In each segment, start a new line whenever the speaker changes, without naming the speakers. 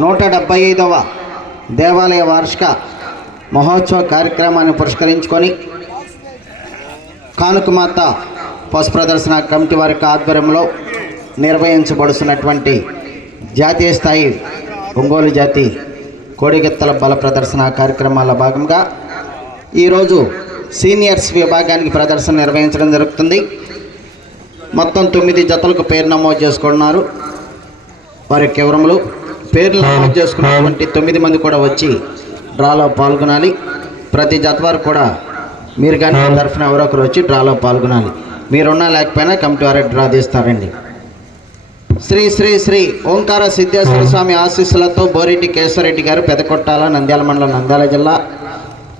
నూట డెబ్బై ఐదవ దేవాలయ వార్షిక మహోత్సవ కార్యక్రమాన్ని పురస్కరించుకొని కానుకమాత పశు ప్రదర్శన కమిటీ వారి ఆధ్వర్యంలో నిర్వహించబడుతున్నటువంటి జాతీయ స్థాయి ఒంగోలు జాతి కోడిగెత్తల బల ప్రదర్శన కార్యక్రమాల భాగంగా ఈరోజు సీనియర్స్ విభాగానికి ప్రదర్శన నిర్వహించడం జరుగుతుంది. మొత్తం తొమ్మిది జతలకు పేరు నమోదు చేసుకున్నారు. వారి యొక్క వివరములు పేర్లు నమోదు చేసుకున్నటువంటి తొమ్మిది మంది కూడా వచ్చి డ్రాలో పాల్గొనాలి. ప్రతి జత వారు కూడా మీరు కానీ తరఫున ఎవరో ఒకరు వచ్చి డ్రాలో పాల్గొనాలి. మీరున్నా లేకపోయినా కమిటీ వారే డ్రా తీస్తారండి. శ్రీ శ్రీ శ్రీ ఓంకార సిద్ధేశ్వర స్వామి ఆశీస్సులతో బోరెడ్డి కేశవరెడ్డి గారు పెదకొట్టాల నంద్యాల మండలం నంద్యాల జిల్లా.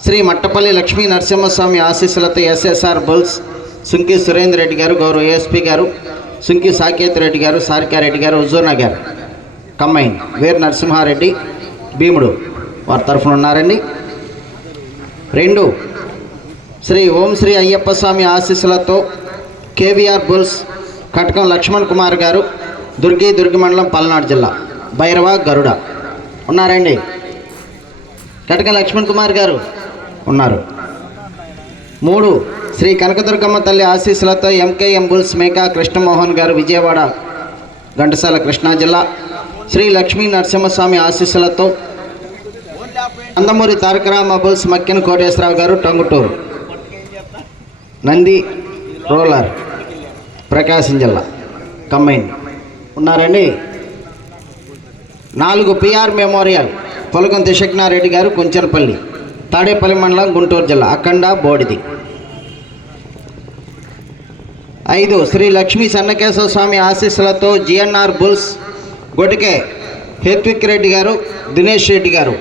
శ్రీ మట్టపల్లి లక్ష్మీ నరసింహస్వామి ఆశీస్సులతో ఎస్ఎస్ఆర్ బుల్స్ సుంకి సురేందర్ రెడ్డి గారు గౌరవ ఏఎస్పీ గారు సుంకి సాకేత్ రెడ్డి గారు సారికారెడ్డి గారు హుజూర్నా గారు కమ్మైన్ వీర నరసింహారెడ్డి భీముడు వారి తరఫున ఉన్నారండి. రెండు శ్రీ ఓం శ్రీ అయ్యప్ప స్వామి ఆశీస్సులతో కేవీఆర్ బుల్స్ కటకం లక్ష్మణ్ కుమార్ గారు దుర్గి దుర్గి మండలం పల్నాడు జిల్లా భైరవ గరుడ ఉన్నారండి. కటకం లక్ష్మణ్ కుమార్ గారు ఉన్నారు. మూడు శ్రీ కనకదుర్గమ్మ తల్లి ఆశీస్సులతో ఎంకేఎం బుల్స్ మేకా కృష్ణమోహన్ గారు విజయవాడ ఘంటసాల కృష్ణా జిల్లా శ్రీ లక్ష్మీ నరసింహస్వామి ఆశీస్సులతో నందమూరి తారకరామ బుల్స్ మక్కిన కోటేశ్వరరావు గారు టంగుటూరు. నంది రోలర్ ప్రకాశం జిల్లా కంబైన్. ఉన్నారండి? నాలుగు పిఆర్ మెమోరియల్ పొలకం త్రిశక్నారెడ్డి గారు కుంచనపల్లి తాడేపల్లి మండలం గుంటూరు జిల్లా అఖండ బోడిది. ఐదు శ్రీ లక్ష్మీ సన్నకేశవ స్వామి ఆశీస్సులతో జిఎన్ఆర్ బుల్స్ గొటికే హేత్విక్ రెడ్డి గారు దినేష్ రెడ్డి గారు.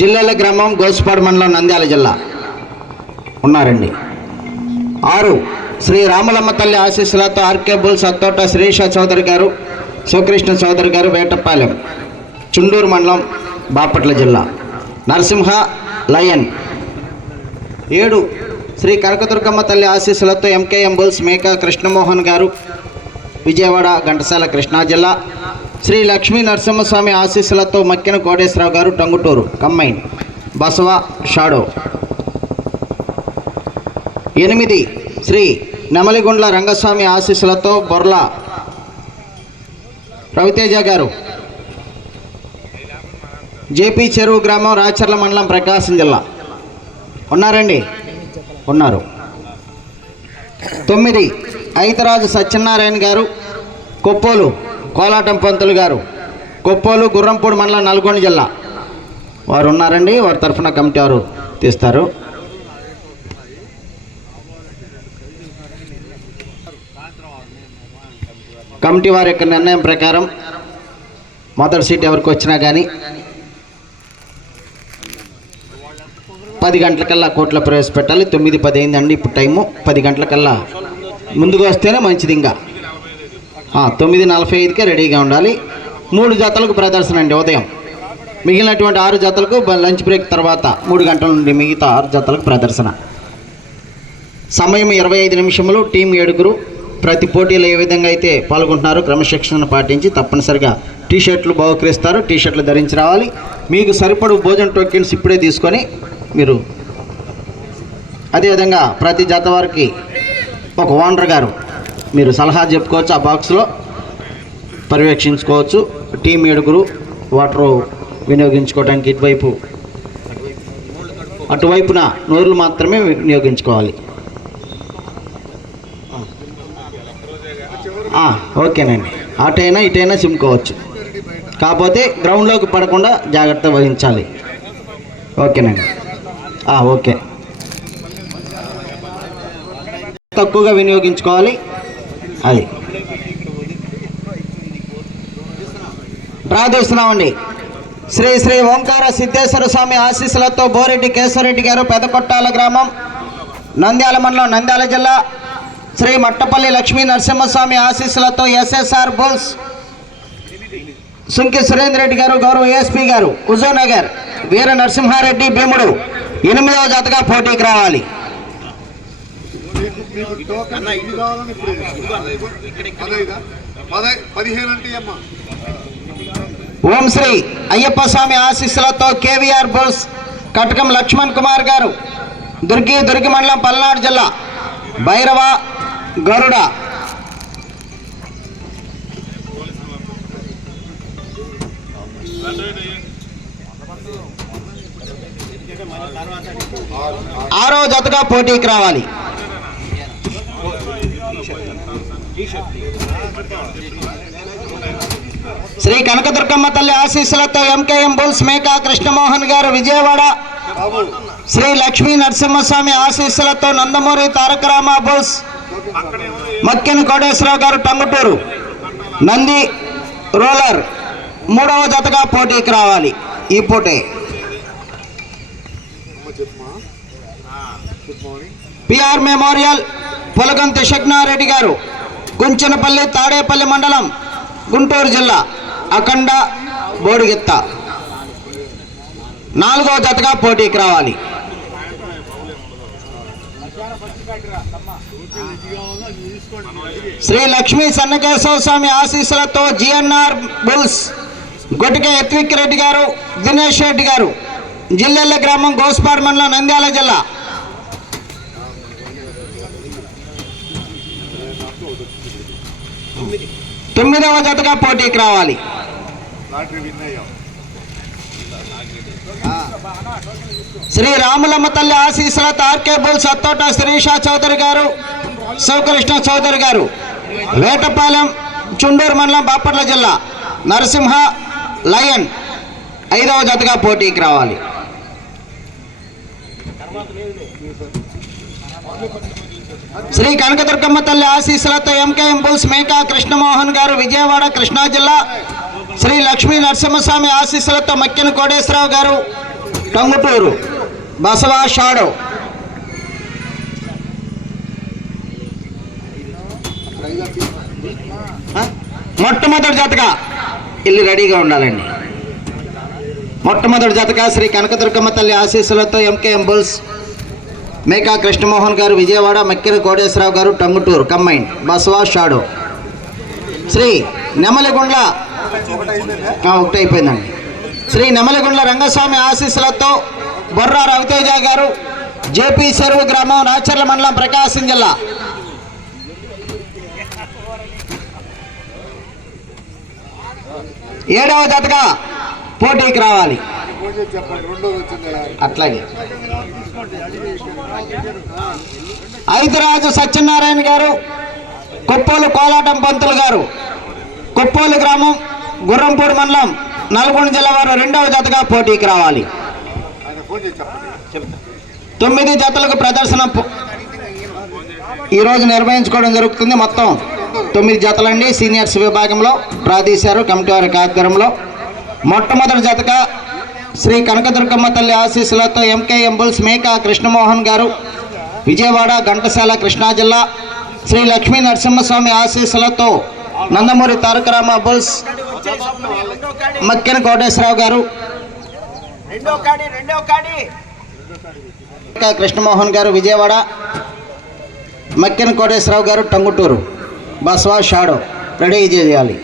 జిల్లాల గ్రామం గోసుపాడు మండలం నంద్యాల జిల్లా ఉన్నారండి. ఆరు శ్రీ రామలమ్మ తల్లి ఆశీస్సులతో ఆర్కే బుల్స్ అత్తోట శ్రీష చౌదరి గారు శివకృష్ణ చౌదరి గారు వేటపాలెం చుండూరు మండలం బాపట్ల జిల్లా. నరసింహ లయన్. ఏడు శ్రీ కనకదుర్గమ్మ తల్లి ఆశీస్సులతో ఎంకేఎం బుల్స్ మేకా కృష్ణమోహన్ గారు విజయవాడ ఘంటసాల కృష్ణా జిల్లా. శ్రీ లక్ష్మీ నరసింహస్వామి ఆశీస్సులతో మక్కిన కోటేశ్వరరావు గారు టంగుటూరు కమ్మైన్ బసవ షాడో. ఎనిమిది శ్రీ నెమలిగుండ్ల రంగస్వామి ఆశీస్సులతో బొర్ల రవితేజ గారు. జేపీ చెరువు గ్రామం రాచర్ల మండలం ప్రకాశం జిల్లా. ఉన్నారండి? ఉన్నారు. తొమ్మిది ఐతరాజు సత్యనారాయణ గారు కొప్పోలు. కోలాటం పంతులు గారు. కొప్పోలు గుర్రంపూడి మండలం నల్గొండ జిల్లా. వారు ఉన్నారండి వారి తరఫున కమిటీ వారు తీస్తారు. కమిటీ వారి యొక్క నిర్ణయం ప్రకారం మొదటి సీట్ ఎవరికి వచ్చినా కానీ పది గంటలకల్లా కోట్లో ప్రవేశపెట్టాలి. తొమ్మిది పది అయిందండి ఇప్పుడు టైము. పది గంటలకల్లా ముందుకు వస్తేనే మంచిది ఇంకా. తొమ్మిది నలభై ఐదుకే రెడీగా ఉండాలి. మూడు జతలకు ప్రదర్శన అండి ఉదయం. మిగిలినటువంటి ఆరు జతలకు లంచ్ బ్రేక్ తర్వాత మూడు గంటల నుండి మిగతా ఆరు జతలకు ప్రదర్శన. సమయం ఇరవై ఐదు నిమిషములు. టీం ఏడుగురు. ప్రతి పోటీలో ఏ విధంగా అయితే పాల్గొంటున్నారో క్రమశిక్షణను పాటించి తప్పనిసరిగా టీ షర్ట్లు బహుకరిస్తారు. టీ షర్ట్లు ధరించి రావాలి. మీకు సరిపడు భోజన టోకెన్స్ ఇప్పుడే తీసుకొని మీరు అదేవిధంగా ప్రతి జత వారికి ఒక ఓనర్ గారు మీరు సలహా చెప్పుకోవచ్చు ఆ బాక్స్లో పర్యవేక్షించుకోవచ్చు. టీం ఏడుగురు వాటర్ వినియోగించుకోవడానికి ఇటువైపు అటువైపున నోరులు మాత్రమే వినియోగించుకోవాలి. ఓకేనండి. అటైనా ఇటైనా సిమ్కోవచ్చు కాకపోతే గ్రౌండ్లోకి పడకుండా జాగ్రత్త వహించాలి. ఓకేనండి. ఓకే. తక్కువగా వినియోగించుకోవాలి. అది. ప్రార్థిస్తున్నామండి. శ్రీ శ్రీ ఓంకార సిద్ధేశ్వర స్వామి ఆశీస్సులతో బోరెడ్డి కేశవరెడ్డి గారు పెదకొట్టాల గ్రామం నంద్యాల మండలం నంద్యాల జిల్లా శ్రీ మట్టపల్లి లక్ష్మీ నరసింహస్వామి ఆశీస్సులతో ఎస్ఎస్ఆర్ బుల్స్ సుంకి సురేంద్ర రెడ్డి గారు గౌరవ ఏఎస్పీ గారు హుజూర్నగర్ వీర నరసింహారెడ్డి భీముడు ఎనిమిదవ జతగా పోటీకి రావాలి.
ఇది కావాలని ఇప్పుడు పదిహేను అంటే అమ్మా.
ఓం శ్రీ అయ్యప్ప స్వామి ఆశీస్సులతో కేవీఆర్ బుల్స్ కటకం లక్ష్మణ్ కుమార్ గారు దుర్గి దుర్గి మండలం పల్నాడు జిల్లా భైరవ గరుడ. ఆరో జతగా పోటీకి రావాలి. శ్రీ కనకదుర్గమ్మ తల్లి ఆశీస్సులతో ఎంకేఎం బుల్స్ మేకా కృష్ణమోహన్ గారు విజయవాడ. శ్రీ లక్ష్మీ నరసింహస్వామి ఆశీస్సులతో నందమూరి తారక రామ బుల్స్. మక్కిన కోటేశ్వరరావు గారు టంగుటూరు. నంది రోలర్ మూడవ జతగా పోటీకి రావాలి ఈ పోటీ. పిఆర్ మెమోరియల్ పొలగంతి శగ్నారెడ్డి గారు. గుంచనపల్లి తాడేపల్లి మండలం గుంటూరు జిల్లా అఖండ బోడిగిత్త. నాలుగో జతగా పోటీకి రావాలి. శ్రీ లక్ష్మీ సన్నకేశవ స్వామి ఆశీస్సులతో జిఎన్ఆర్ బుల్స్ గొటిక యత్విక్ రెడ్డి గారు దినేష్ రెడ్డి గారు జిల్లెల్ల గ్రామం గోస్పాడ్ మండలం నంద్యాల జిల్లా. తొమ్మిదవ జతగా పోటీకి రావాలి. శ్రీ రాములమ్మ తల్లి ఆశీస్సుల తార్కేబుల్ సత్తోట శ్రీషా చౌదరి గారు శివకృష్ణ చౌదరి గారు వేటపాలెం చుండూరు మండలం బాపట్ల జిల్లా నరసింహ లయన్ ఐదవ జతగా పోటీకి రావాలి. శ్రీ కనకదుర్గమ్మ తల్లి ఆశీస్సులతో ఎంకేఎం ఎంపుల్స్ మేకా కృష్ణమోహన్ గారు విజయవాడ కృష్ణా జిల్లా. శ్రీ లక్ష్మీ నరసింహస్వామి ఆశీస్సులతో మక్కిన కోటేశ్వరరావు గారు టంగుటూరు బసవా షాడో. మొట్టమొదటి జతగా ఇల్లు రెడీగా ఉండాలండి. మొట్టమొదటి జతగా శ్రీ కనకదుర్గమ్మ తల్లి ఆశీస్సులతో ఎంకేఎం బుల్స్ మేకా కృష్ణమోహన్ గారు విజయవాడ మక్కిన కోటేశ్వరరావు గారు టంగుటూరు కంబైన్ బసవా షాడో. శ్రీ నెమలిగుండ్ల
ఒకటి
అయిపోయిందండి. శ్రీ నెమలిగుండ్ల రంగస్వామి ఆశీస్సులతో బొర్రా రవితేజ గారు జేపీ చెరువు గ్రామం రాచర్ల మండలం ప్రకాశం జిల్లా. ఏడవ జతగా పోటీకి రావాలి. అట్లాగే. ఐదురాజు సత్యనారాయణ గారు కొప్పోలు కోలాటం పంతులు గారు కొప్పోలు గ్రామం గుర్రంపూడి మండలం నల్గొండ జిల్లా వారు రెండవ జతగా పోటీకి రావాలి. తొమ్మిది జతలకు ప్రదర్శన ఈరోజు నిర్వహించుకోవడం జరుగుతుంది మొత్తం. తొమ్మిది జతలండి. సీనియర్స్ విభాగంలో ప్రాదేశారు కమిటీ వారి ఆధ్వర్యంలో మొట్టమొదటి జతగా శ్రీ కనకదుర్గమ్మ తల్లి ఆశీస్సులతో ఎంకే ఎంబుల్స్ మేకా కృష్ణమోహన్ గారు విజయవాడ ఘంటసాల కృష్ణా జిల్లా. శ్రీ లక్ష్మీ నరసింహస్వామి ఆశీస్సులతో నందమూరి తారకరామ బుల్స్ మక్కెన కోటేశ్వరరావు గారు. కృష్ణమోహన్ గారు విజయవాడ మక్కెన కోటేశ్వరరావు గారు టంగుటూరు. బస్వా షాడో రెడీ చేయాలి.